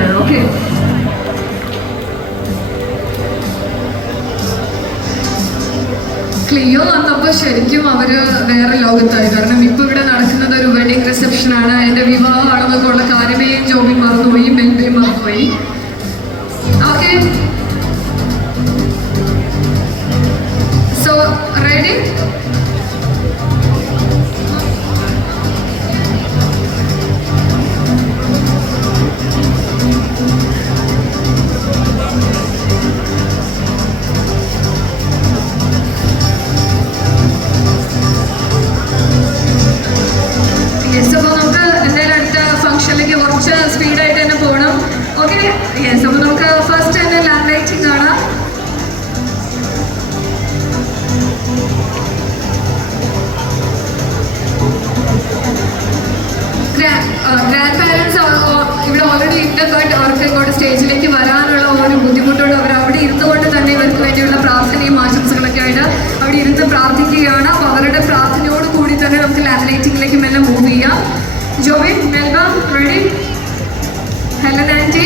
വേണം. ഓക്കെ, ക്ലിയോ വന്നപ്പോൾ ശരിക്കും അവര് വേറെ ലോകത്തായി. കാരണം ഇപ്പൊ ഇവിടെ നടക്കുന്നത് ഒരു വെഡിങ് റിസപ്ഷൻ ആണ്. അതിന്റെ വിവാഹമാണെന്നൊക്കെ ഉള്ള കാര്യമേ ജോബി മറന്നുപോയി, മെൽബിയും മറന്നുപോയി. Okay, so ready? അപ്പോൾ നമുക്ക് എന്തായാലും അടുത്ത ഫംഗ്ഷനിലേക്ക് കുറച്ച് സ്പീഡായിട്ട് തന്നെ പോകണം. Okay, yes. അപ്പോൾ നമുക്ക് ഫസ്റ്റ് തന്നെ ലാൻഡ് ലൈറ്റിംഗ് ആണ്. ഗ്രാൻഡ് പാരൻസ് ഇവിടെ ഓൾറെഡി ഉണ്ട്. ബട്ട് അവർക്ക് ഇങ്ങോട്ട് സ്റ്റേജിലേക്ക് വരാനുള്ള ഒരു ബുദ്ധിമുട്ടുണ്ട്. അവർ അവിടെ ഇരുന്നുകൊണ്ട് തന്നെ ഇവർക്ക് വേണ്ടിയുള്ള പ്രാർത്ഥനയും ആശംസകളൊക്കെ ആയിട്ട് അവിടെ ഇരുന്ന് പ്രാർത്ഥിക്കുകയാണ്. അപ്പോൾ അവരുടെ പ്രാർത്ഥനയോട് കൂടി തന്നെ നമുക്ക് ലാൻഡ് ലൈറ്റിംഗിലേക്ക് മെല്ലെ മൂവ് ചെയ്യാം. Joby, Melba, ready? Helen anti.